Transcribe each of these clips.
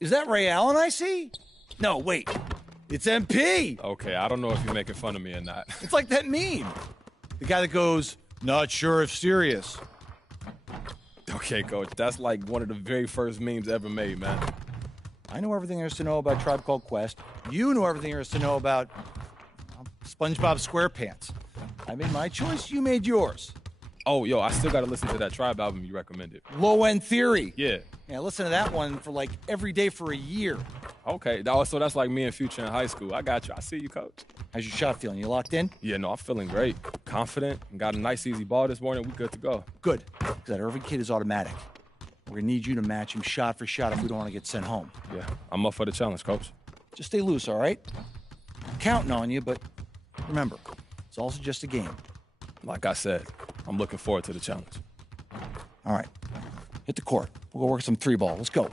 Is that Ray Allen I see? No, wait. It's MP. Okay, I don't know if you're making fun of me or not. It's like that meme. The guy that goes, not sure if serious. Okay, Coach, that's like one of the very first memes ever made, man. I know everything there is to know about Tribe Called Quest. You know everything there is to know about SpongeBob SquarePants. I made my choice. You made yours. Oh, yo, I still got to listen to that Tribe album you recommended. Low End Theory. Yeah. Yeah, listen to that one for like every day for a year. Okay, so that's like me and Future in high school. I got you. I see you, Coach. How's your shot feeling? You locked in? Yeah, no, I'm feeling great. Confident. And got a nice, easy ball this morning. We good to go. Good, because that Irvin kid is automatic. We're going to need you to match him shot for shot if we don't want to get sent home. Yeah, I'm up for the challenge, Coach. Just stay loose, all right? I'm counting on you, but remember, it's also just a game. Like I said, I'm looking forward to the challenge. All right, hit the court. We'll go work some 3-ball. Let's go.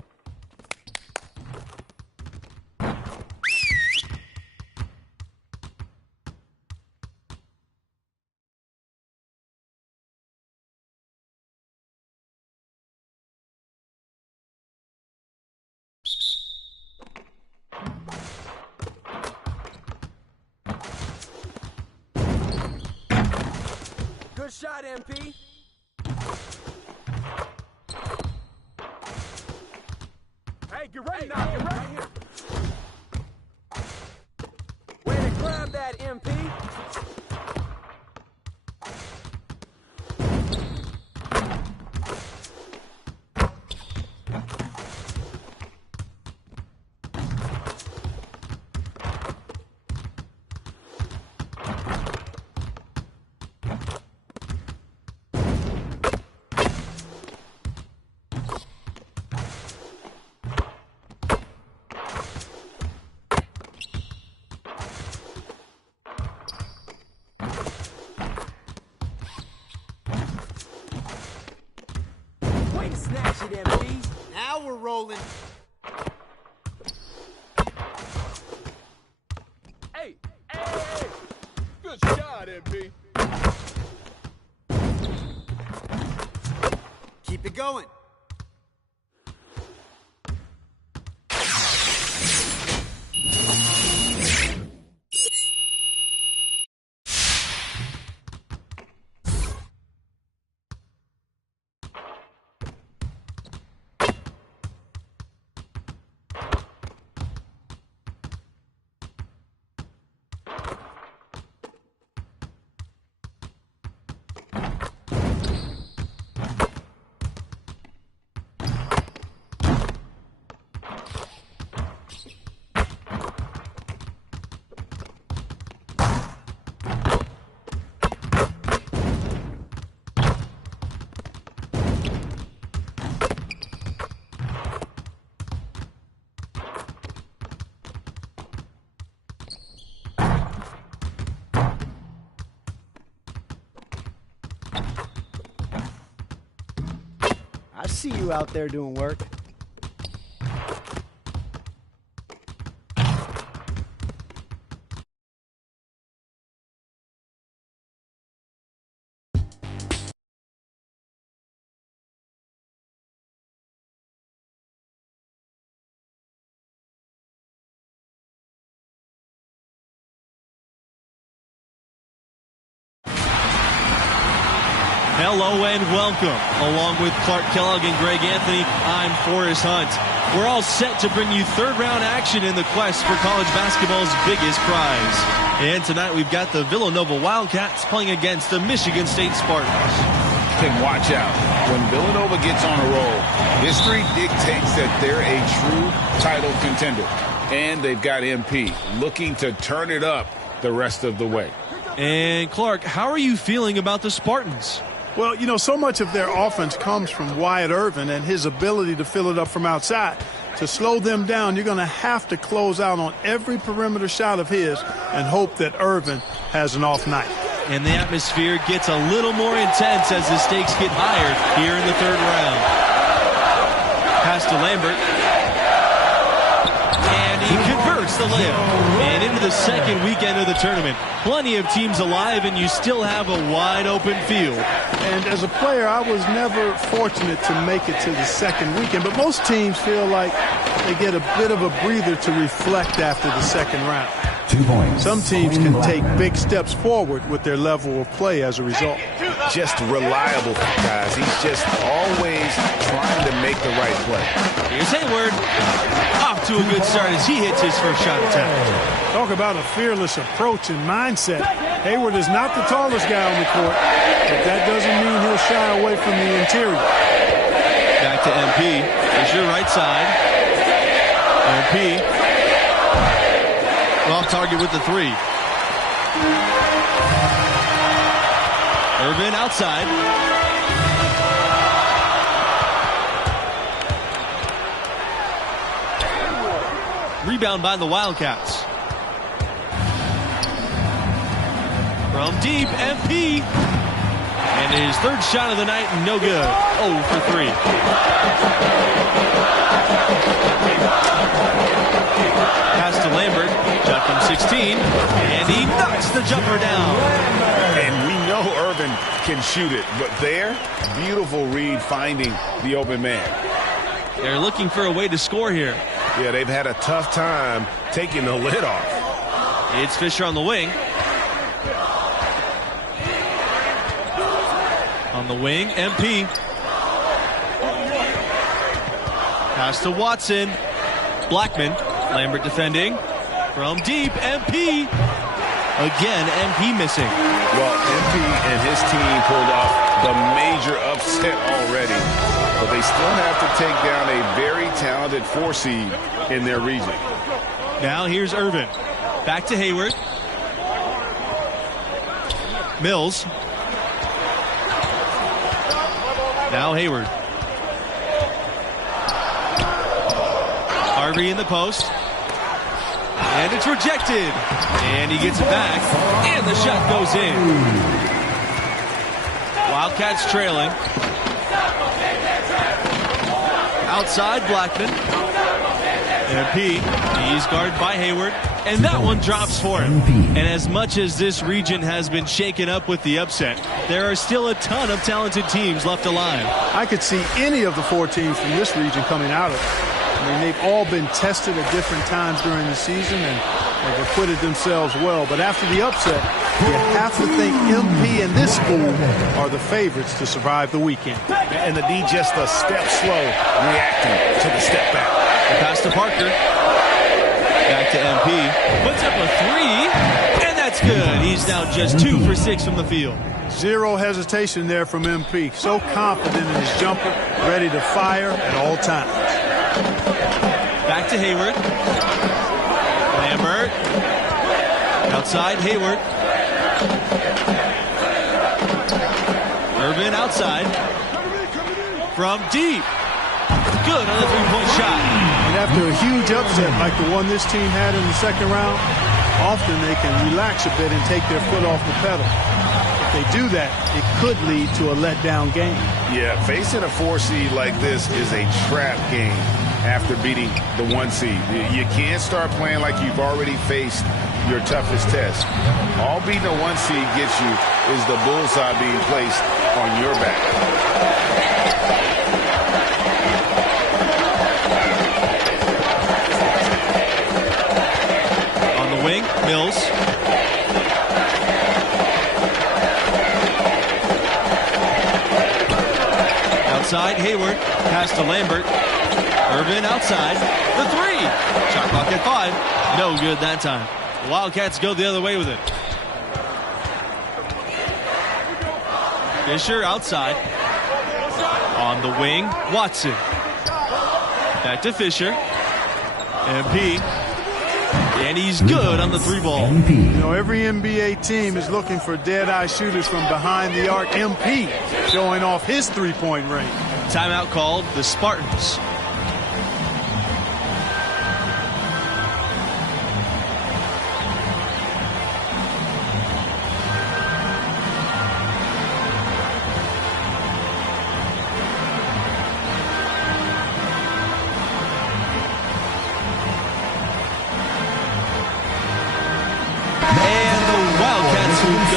Good shot, MP. Hey, get ready now, get right here. Way to grab that, MP. Snatch it, MP. Now we're rolling. Hey, hey, hey. Good shot, MP. Keep it going. I see you out there doing work. Hello and welcome. Along with Clark Kellogg and Greg Anthony, I'm Forrest Hunt. We're all set to bring you third-round action in the quest for college basketball's biggest prize. And tonight we've got the Villanova Wildcats playing against the Michigan State Spartans. And watch out. When Villanova gets on a roll, history dictates that they're a true title contender. And they've got MP looking to turn it up the rest of the way. And Clark, how are you feeling about the Spartans? Well, you know, so much of their offense comes from Wyatt Irvin and his ability to fill it up from outside. To slow them down, you're going to have to close out on every perimeter shot of his and hope that Irvin has an off night. And the atmosphere gets a little more intense as the stakes get higher here in the third round. Pass to Lambert. And he converts the layup. And into the second weekend of the tournament. Plenty of teams alive, and you still have a wide-open field. And as a player, I was never fortunate to make it to the second weekend, but most teams feel like they get a bit of a breather to reflect after the second round. 2 points. Some teams can take big steps forward with their level of play as a result. Just reliable, guys. He's just always trying to make the right play. Here's Hayward. Off to a good start as he hits his first shot attempt. Talk about a fearless approach and mindset. Hayward is not the tallest guy on the court, but that doesn't mean he'll shy away from the interior. Back to MP. Fisher right side. MP. Off target with the three. Irvin outside. Rebound by the Wildcats. From deep, MP. And his third shot of the night, no good. 0 for 3. Pass to Lambert. Shot from 16. And he knocks the jumper down. And we know Irvin can shoot it, but there, beautiful read finding the open man. They're looking for a way to score here. Yeah, they've had a tough time taking the lid off. It's Fisher on the wing. On the wing, MP. Pass to Watson. Blackman. Lambert defending. From deep, MP. Again, MP missing. Well, MP and his team pulled off the major upset already, but they still have to take down a very talented 4 seed in their region. Now here's Irvin. Back to Hayward. Mills. Now Hayward. Harvey in the post. And it's rejected. And he gets it back. And the shot goes in. Wildcats trailing. Outside Blackman. MP. He's guarded by Hayward. And that one drops for him. And as much as this region has been shaken up with the upset, there are still a ton of talented teams left alive. I could see any of the 4 teams from this region coming out of it. I mean, they've all been tested at different times during the season and have acquitted themselves well. But after the upset, you have to think MP and this school are the favorites to survive the weekend. And the D just a step slow reacting to the step back. Pass to Parker. Back to MP. Puts up a 3. And that's good. He's now just 2 for 6 from the field. Zero hesitation there from MP. So confident in his jumper, ready to fire at all times. Back to Hayward. Lambert. Outside Hayward. Irvin outside. From deep. Good on the three-point shot. And after a huge upset like the one this team had in the second round, often they can relax a bit and take their foot off the pedal. If they do that, it could lead to a letdown game. Yeah, facing a 4 seed like this is a trap game after beating the 1 seed. You can't start playing like you've already faced your toughest test. All beating a 1 seed gets you is the bullseye being placed on your back. On the wing, Mills. Outside, Hayward. Pass to Lambert. Irvin outside. The 3. Shot clock at 5. No good that time. The Wildcats go the other way with it. Fisher outside. On the wing, Watson. Back to Fisher. MP. And he's good on the 3 ball. You know, every NBA team is looking for dead-eye shooters from behind the arc. MP showing off his three-point range. Timeout called, the Spartans.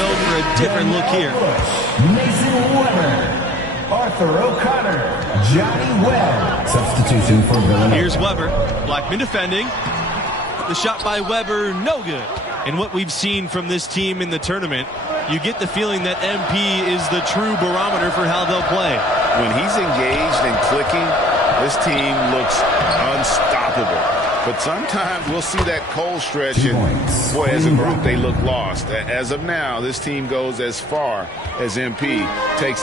go for a different look here. Mason Weber, Arthur O'Connor, Johnny Webb. Substitution for Villanova. Here's Weber. Blackman defending. The shot by Weber, no good. And what we've seen from this team in the tournament, you get the feeling that MP is the true barometer for how they'll play. When he's engaged and clicking, this team looks unstoppable. But sometimes we'll see that cold stretch, and boy, as a group, they look lost. As of now, this team goes as far as MP takes.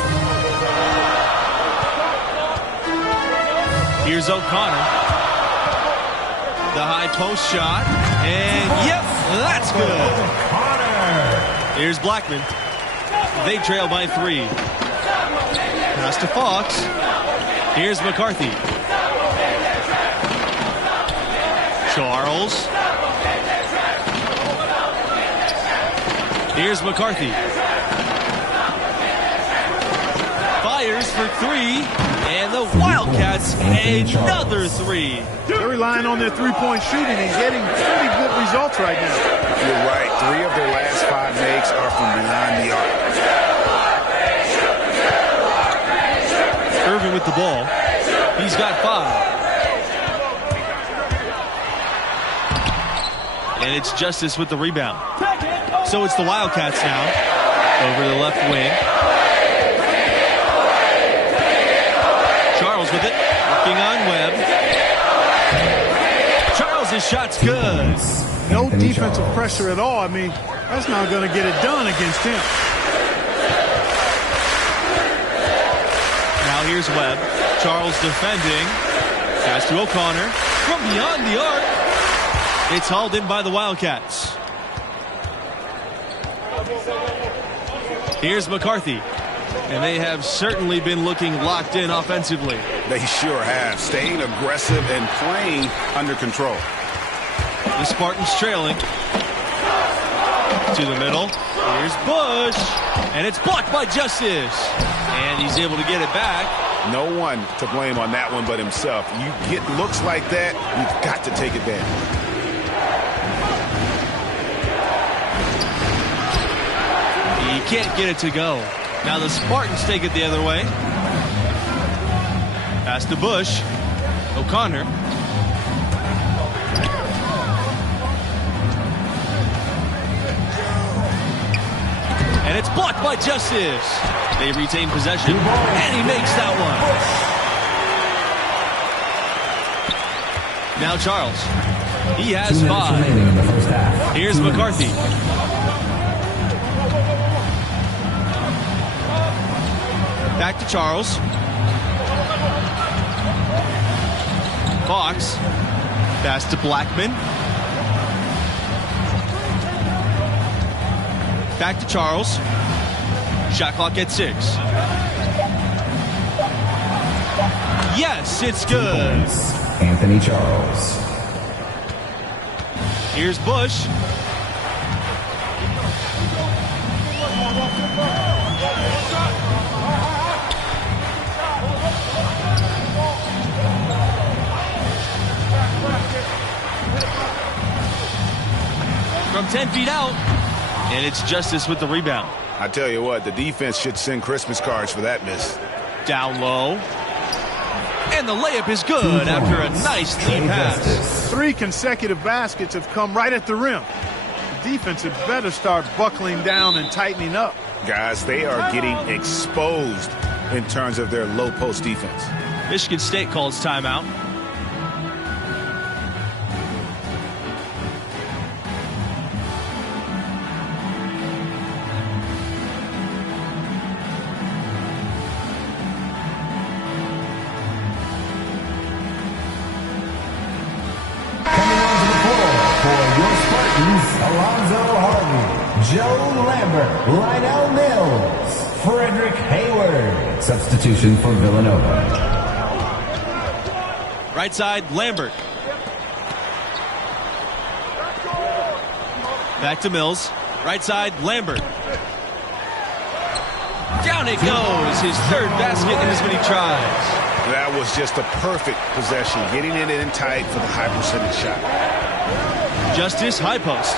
Here's O'Connor. The high post shot, and yep, that's good. Here's Blackman. They trail by 3. Pass to Fox. Here's McCarthy. Charles. Here's McCarthy. Fires for 3, and the Wildcats another 3. They're relying on their three-point shooting and getting pretty good results right now. You're right. 3 of their last 5 makes are from beyond the arc. Irvin with the ball. He's got 5. And it's Justice with the rebound. So it's the Wildcats now. Over the left wing. Charles with it. Working on Webb. Charles' shot's good. No defensive pressure at all. I mean, that's not going to get it done against him. Now here's Webb. Charles defending. Pass to O'Connor. From beyond the arc. It's hauled in by the Wildcats. Here's McCarthy. And they have certainly been looking locked in offensively. They sure have. Staying aggressive and playing under control. The Spartans trailing. To the middle. Here's Bush. And it's blocked by Justice. And he's able to get it back. No one to blame on that one but himself. You get looks like that, you've got to take advantage. He can't get it to go. Now the Spartans take it the other way. Pass to Bush. O'Connor. And it's blocked by Justice. They retain possession. And he makes that one. Now Charles. He has 5. Here's McCarthy. Back to Charles. Fox. Pass to Blackman. Back to Charles. Shot clock at 6. Yes, it's good. Anthony Charles. Here's Bush. From 10 feet out, and it's Justice with the rebound. I tell you what, the defense should send Christmas cards for that miss. Down low. And the layup is good after a nice lead pass. 3 consecutive baskets have come right at the rim. The defense had better start buckling down and tightening up. Guys, they are getting exposed in terms of their low post defense. Michigan State calls timeout. Alonzo Harden, Joe Lambert, Lionel Mills, Frederick Hayward. Substitution for Villanova. Right side, Lambert. Back to Mills. Right side, Lambert. Down it goes. His 3rd basket in as many tries. That was just a perfect possession, getting it in tight for the high percentage shot. Justice, high post.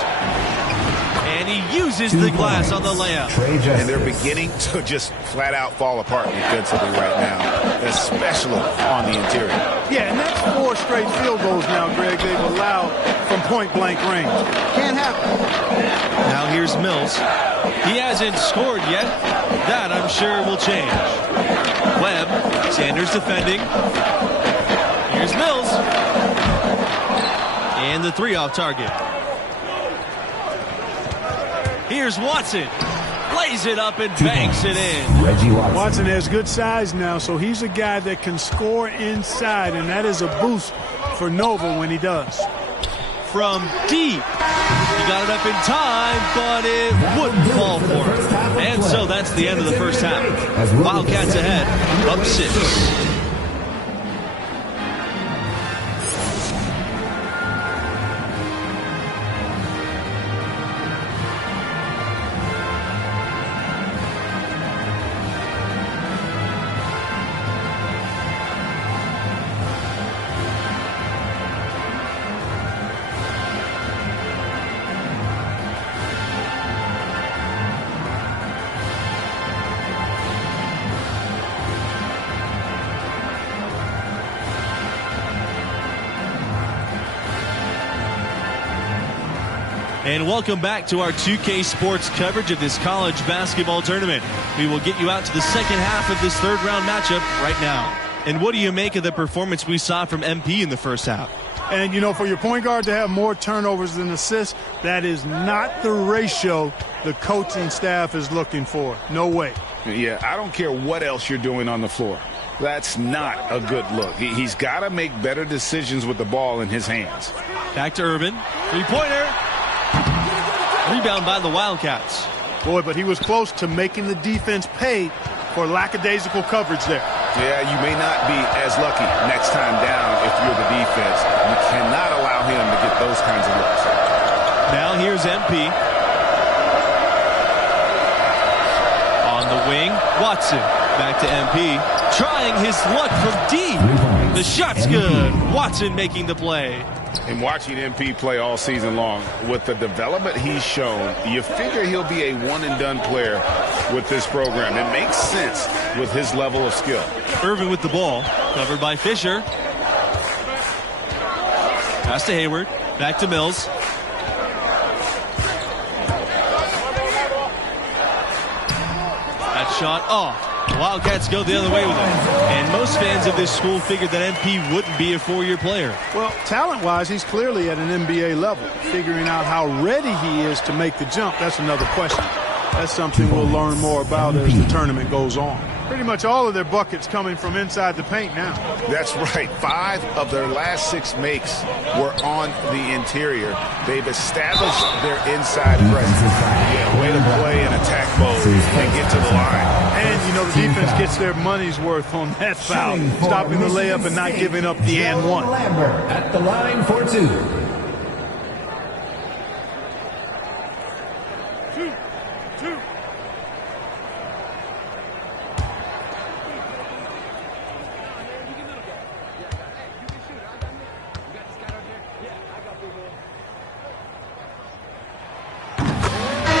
And he uses the glass on the layup. And they're beginning to just flat out fall apart defensively right now, especially on the interior. Yeah, and that's 4 straight field goals now, Greg, they've allowed from point-blank range. Can't happen. Now here's Mills. He hasn't scored yet. That, I'm sure, will change. Webb, Sanders defending. Here's Mills. And the 3 off target. Here's Watson. Lays it up and banks it in. Reggie Watson. Watson has good size now, so he's a guy that can score inside, and that is a boost for Nova when he does. From deep. He got it up in time, but it wouldn't fall for him. And so that's the end of the first half. Wildcats ahead, up 6. And welcome back to our 2K Sports coverage of this college basketball tournament. We will get you out to the second half of this third round matchup right now. And what do you make of the performance we saw from MP in the first half? And, you know, for your point guard to have more turnovers than assists, that is not the ratio the coaching staff is looking for. No way. Yeah, I don't care what else you're doing on the floor. That's not a good look. He's got to make better decisions with the ball in his hands. Back to Irvin. Three-pointer. Rebound by the Wildcats. Boy, but he was close to making the defense pay for lackadaisical coverage there. Yeah, you may not be as lucky next time down if you're the defense. You cannot allow him to get those kinds of looks. Now here's MP. On the wing, Watson. Back to MP. Trying his luck from deep. The shot's good. Watson making the play. And watching MP play all season long, with the development he's shown, you figure he'll be a one-and-done player with this program. It makes sense with his level of skill. Irvin with the ball, covered by Fisher. Pass to Hayward, back to Mills. That shot off. Wildcats go the other way with it. And most fans of this school figured that MP wouldn't be a 4-year player. Well, talent-wise, he's clearly at an NBA level. Figuring out how ready he is to make the jump, that's another question. That's something we'll learn more about as the tournament goes on. Pretty much all of their buckets coming from inside the paint now. That's right. 5 of their last 6 makes were on the interior. They've established their inside presence. Yeah, way to play and attack mode and get to the line. And, you know, the defense gets their money's worth on that foul. Stopping the layup and not giving up the and one. Lambert at the line for 2.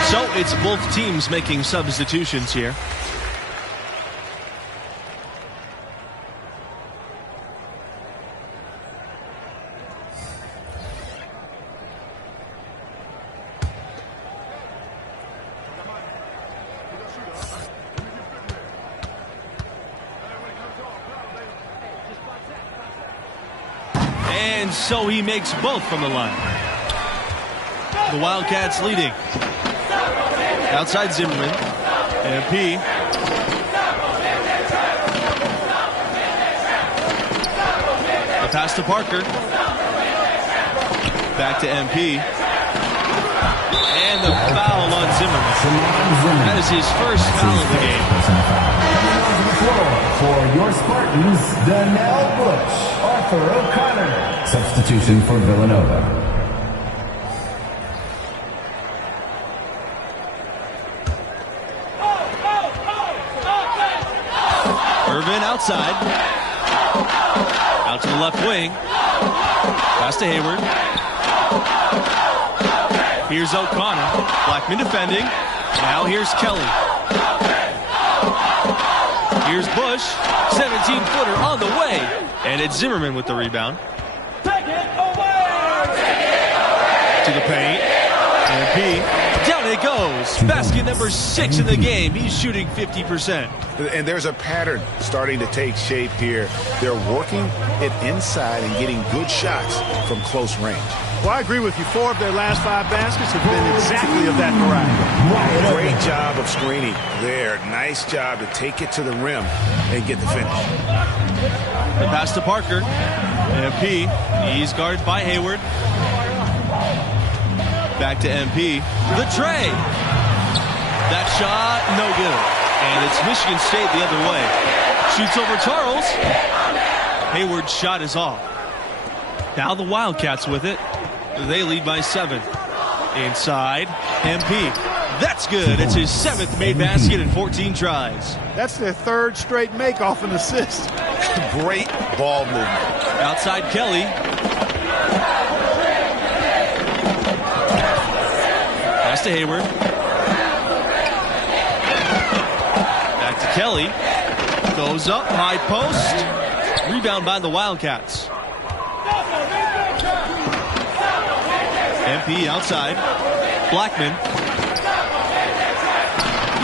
So it's both teams making substitutions here. And so he makes both from the line. The Wildcats leading. Outside Zimmerman. MP. The pass to Parker. Back to MP. And the foul on Zimmerman. That is his first foul of the game. For your Spartans, Donnell Bush, Arthur O'Connor. Substitution for Villanova. Irvin outside. Out to the left wing. Pass to Hayward. Here's O'Connor. Blackman defending. Now here's Kelly. Here's Bush. 17-footer on the way. And it's Zimmerman with the rebound. Take it away! To the paint. MP. Down it goes. Basket number 6 in the game. He's shooting 50%. And there's a pattern starting to take shape here. They're working it inside and getting good shots from close range. Well, I agree with you. 4 of their last 5 baskets have been exactly of that variety. Great job of screening there. Nice job to take it to the rim and get the finish. The pass to Parker. MP. He's guarded by Hayward. Back to MP. The tray. That shot, no good. And it's Michigan State the other way. Shoots over Charles. Hayward's shot is off. Now the Wildcats with it. They lead by 7. Inside, MP. That's good. It's his 7th made basket in 14 tries. That's their 3rd straight make off an assist. Great ball movement. Outside Kelly. Pass to Hayward. Back to Kelly. Goes up, high post. Rebound by the Wildcats. MP outside. Blackman.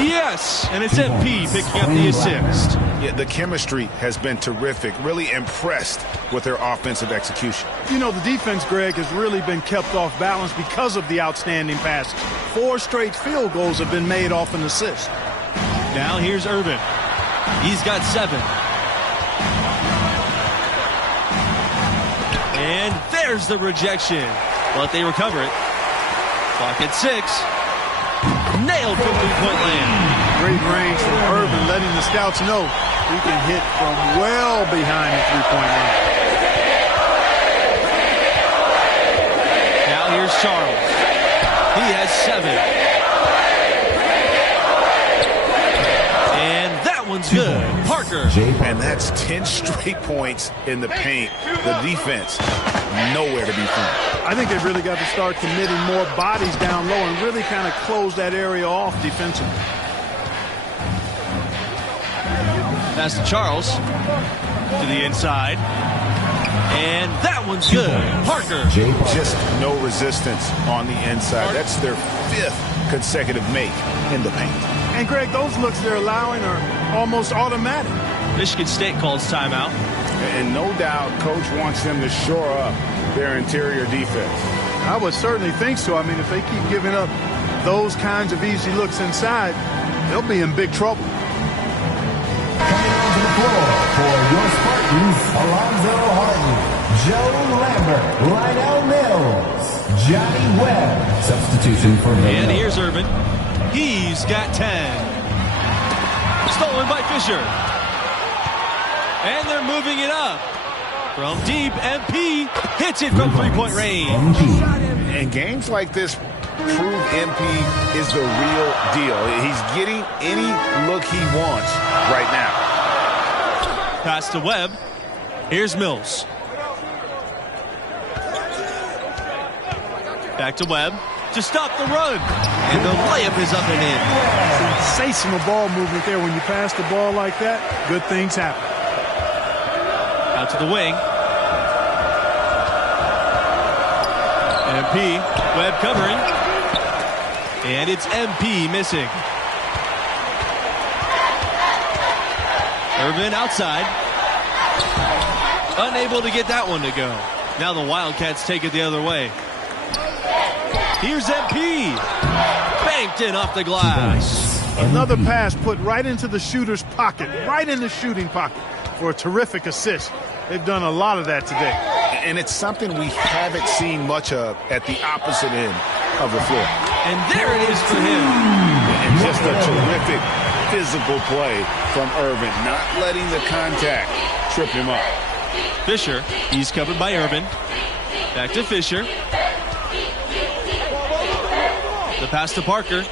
Yes, and it's MP picking up the assist. Yeah, the chemistry has been terrific. Really impressed with their offensive execution. You know, the defense, Greg, has really been kept off balance because of the outstanding pass. 4 straight field goals have been made off an assist. Now here's Irvin. He's got 7. And there's the rejection. But they recover it. Clock at 6. Nailed from 3-point land. Great range from Irvin, letting the scouts know he can hit from well behind the 3-point line. Now here's Charles. He has 7. And that one's good. Parker. And that's 10 straight points in the paint. The defense, nowhere to be found. I think they've really got to start committing more bodies down low and really kind of close that area off defensively. Pass to Charles. To the inside. And that one's good. Parker. Just no resistance on the inside. That's their 5th consecutive make in the paint. And, Greg, those looks they're allowing are almost automatic. Michigan State calls timeout. And no doubt Coach wants them to shore up their interior defense. I would certainly think so. I mean, if they keep giving up those kinds of easy looks inside, they'll be in big trouble. Coming onto the floor for your Spartans, Alonzo Harden, Joe Lambert, Lionel Mills, Johnny Webb. Substitution for Villanova. And here's Irvin. He's got 10. Stolen by Fisher. And they're moving it up. From deep, MP hits it from 3-point range. And games like this prove MP is the real deal. He's getting any look he wants right now. Pass to Webb. Here's Mills. Back to Webb to stop the run. And the layup is up and in. Sensational ball movement there. When you pass the ball like that, good things happen. Out to the wing. MP, Webb covering. And it's MP missing. Irvin outside. Unable to get that one to go. Now the Wildcats take it the other way. Here's MP. Banked in off the glass. Another pass put right into the shooter's pocket, right in the shooting pocket for a terrific assist. They've done a lot of that today. And it's something we haven't seen much of at the opposite end of the floor. And there it is for him. And just a terrific physical play from Irvin, not letting the contact trip him up. Fisher, he's covered by Irvin. Back to Fisher. The pass to Parker.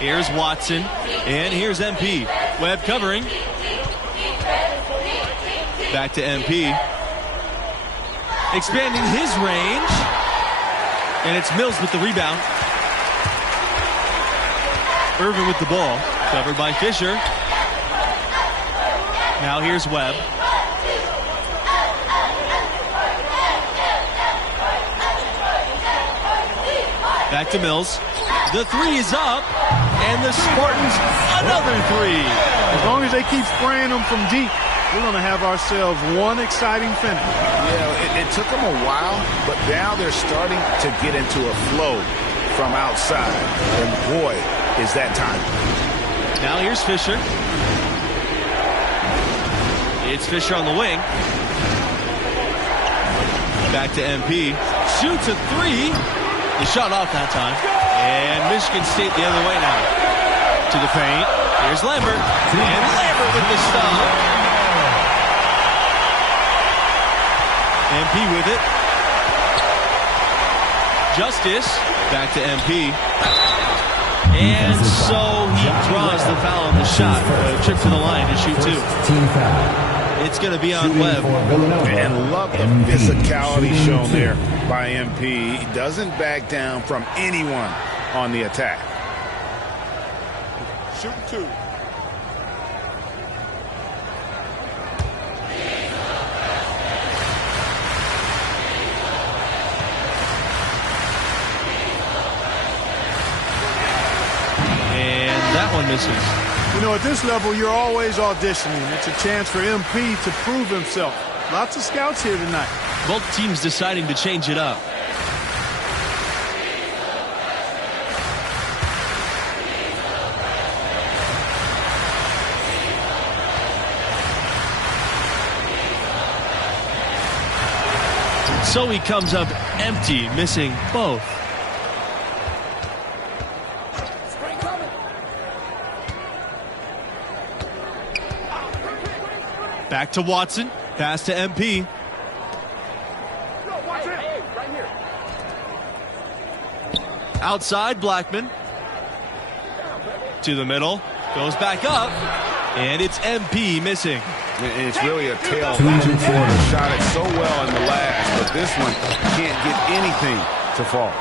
Here's Watson. And here's MP. Webb covering. Back to MP. Expanding his range. And it's Mills with the rebound. Irvin with the ball. Covered by Fisher. Now here's Webb. Back to Mills. The three is up, and the Spartans another three. As long as they keep spraying them from deep, we're going to have ourselves one exciting finish. Yeah, it took them a while, but now they're starting to get into a flow from outside. And boy, is that time. Now here's Fisher. It's Fisher on the wing. Back to MP. Shoots a three. The shot off that time. And Michigan State the other way now. To the paint. Here's Lambert. And Lambert with the stop. MP with it. Justice. Back to MP. And so he draws the foul on the shot. Trip to the line to shoot two. Team foul. It's going to be on Webb. And love the physicality shown there by MP. He doesn't back down from anyone on the attack. Shoot two. And that one misses. You know, at this level, you're always auditioning. It's a chance for MP to prove himself. Lots of scouts here tonight. Both teams deciding to change it up. So he comes up empty, missing both. Back to Watson. Pass to MP. Outside, Blackman. To the middle. Goes back up. And it's MP missing. And it's really a tale of two quarters. Shot it so well in the last, but this one can't get anything to fall.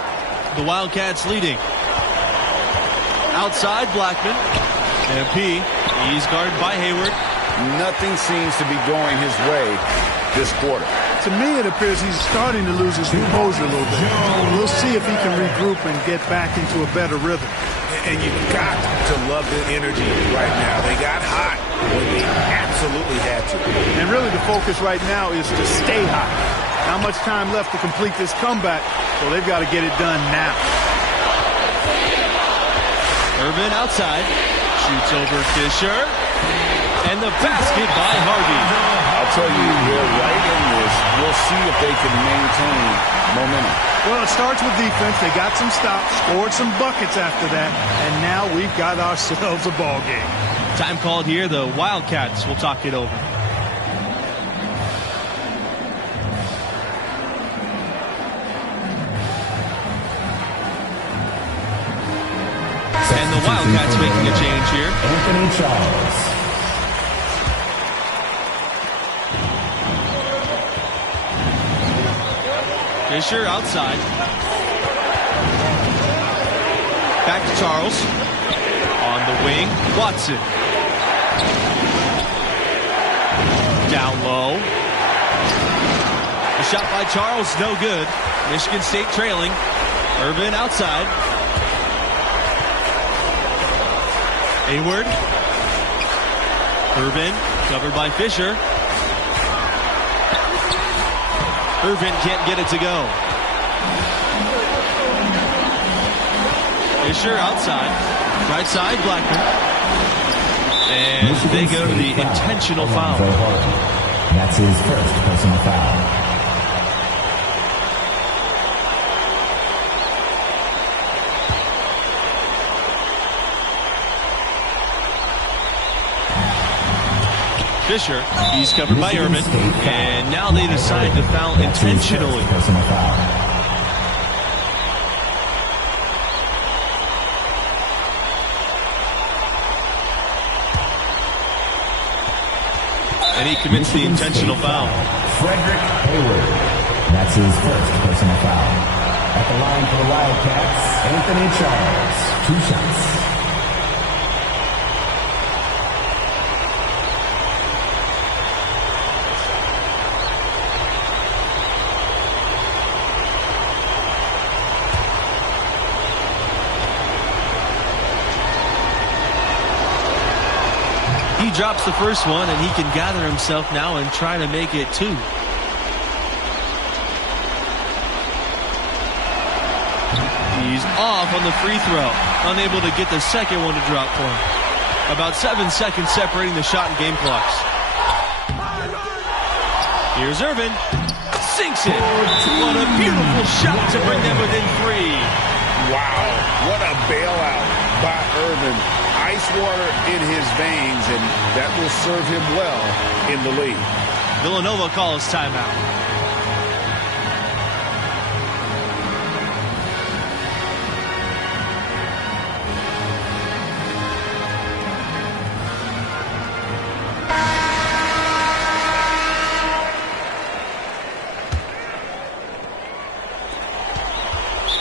The Wildcats leading. Outside, Blackman. MP. He's guarded by Hayward. Nothing seems to be going his way this quarter. To me, it appears he's starting to lose his composure a little bit. We'll see if he can regroup and get back into a better rhythm. And you've got to love the energy right now. They got hot when they absolutely had to. And really the focus right now is to stay hot. Not much time left to complete this comeback, so they've got to get it done now. Irvin outside. Shoots over Fisher. And the basket by Harvey. I'll tell you, they're right in this. We'll see if they can maintain momentum. Well, it starts with defense. They got some stops, scored some buckets after that, and now we've got ourselves a ball game. Time called here. The Wildcats will talk it over. And the Wildcats making a change here. Anthony Charles. Fisher outside. Back to Charles. On the wing, Watson. Down low. The shot by Charles, no good. Michigan State trailing. Irvin outside. Hayward. Irvin covered by Fisher. Irvin can't get it to go. Fisher outside. Right side, Blackman. And they go to the intentional foul. That's his first personal foul. Fisher, he's covered by Irvin, and now they decide to foul intentionally. Personal foul. And he commits the intentional foul. Frederick Hayward. That's his first personal foul. At the line for the Wildcats, Anthony Charles. 2 shots. drops the first one, and he can gather himself now and try to make it 2. He's off on the free throw, unable to get the second one to drop for him. About 7 seconds separating the shot and game clocks. Here's Irvin. Sinks it. What a beautiful shot to bring them within 3. Wow, what a bailout by Irvin. Ice water in his veins, and that will serve him well in the league. Villanova calls timeout.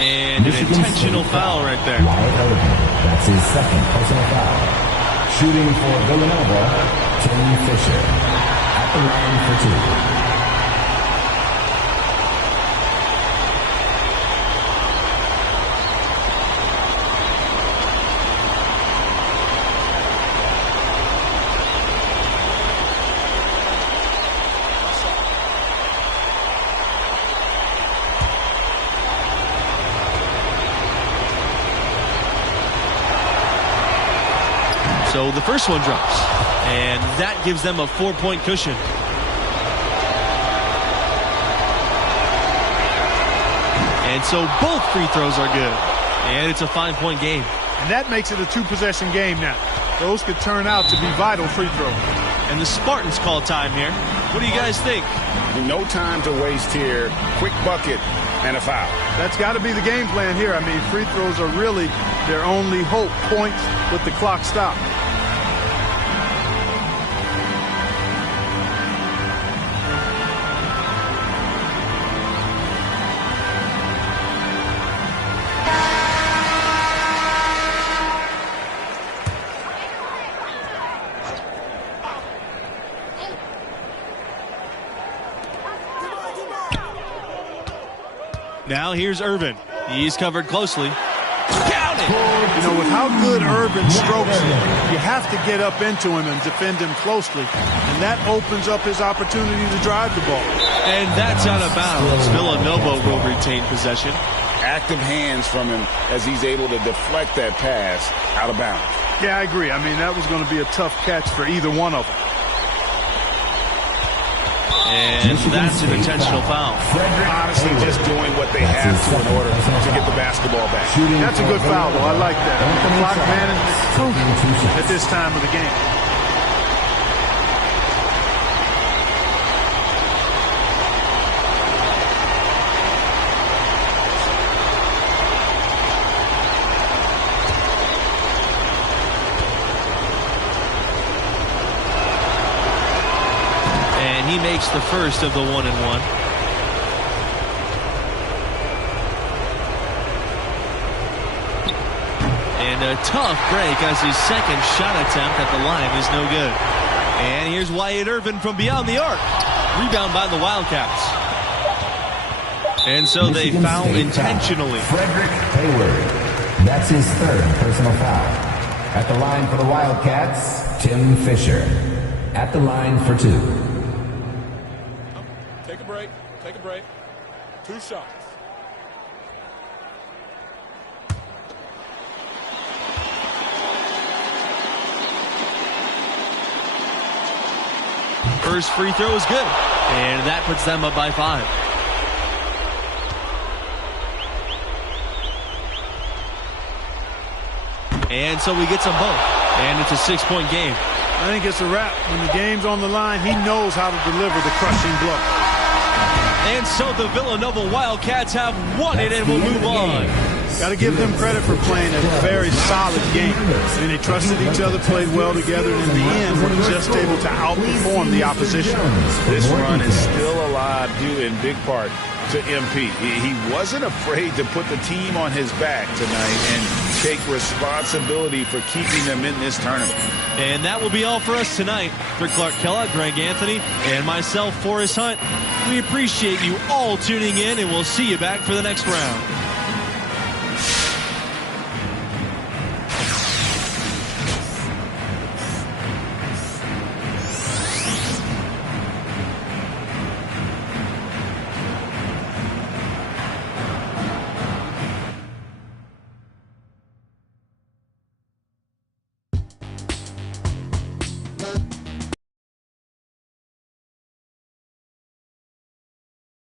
And an intentional foul right there. That's his second personal foul. Shooting for Villanova, Tim Fisher. At the line for 2. So the first one drops, and that gives them a 4-point cushion. And so both free throws are good, and it's a 5-point game. And that makes it a 2-possession game now. Those could turn out to be vital free throws. And the Spartans call time here. What do you guys think? No time to waste here. Quick bucket and a foul. That's got to be the game plan here. I mean, free throws are really their only hope. Points with the clock stopped. Now here's Irvin. He's covered closely. Count it! You know, with how good Irvin strokes it, you have to get up into him and defend him closely. And that opens up his opportunity to drive the ball. And that's out of bounds. Villanova will retain possession. Active hands from him as he's able to deflect that pass out of bounds. Yeah, I agree. I mean, that was going to be a tough catch for either one of them. And that's an intentional foul. Honestly, just doing what they have to in order to get the basketball back. That's a good foul, though. I like that. Clock management is crucial at this time of the game. He makes the first of the 1-and-1. And a tough break as his second shot attempt at the line is no good. And here's Wyatt Irvin from beyond the arc. Rebound by the Wildcats. And so they foul intentionally. Frederick Hayward. That's his third personal foul. At the line for the Wildcats, Tim Fisher. At the line for 2. Take a break. 2 shots. First free throw is good. And that puts them up by 5. And so he gets them both. And it's a 6-point game. I think it's a wrap. When the game's on the line, he knows how to deliver the crushing blow. And so the Villanova Wildcats have won it and will move on. Got to give them credit for playing a very solid game. I mean, they trusted each other, played well together, and in the end were just able to outperform the opposition. This run is still alive due in big part to MP. He wasn't afraid to put the team on his back tonight and take responsibility for keeping them in this tournament. And that will be all for us tonight. For Clark Kellogg, Greg Anthony, and myself, Forrest Hunt, we appreciate you all tuning in, and we'll see you back for the next round.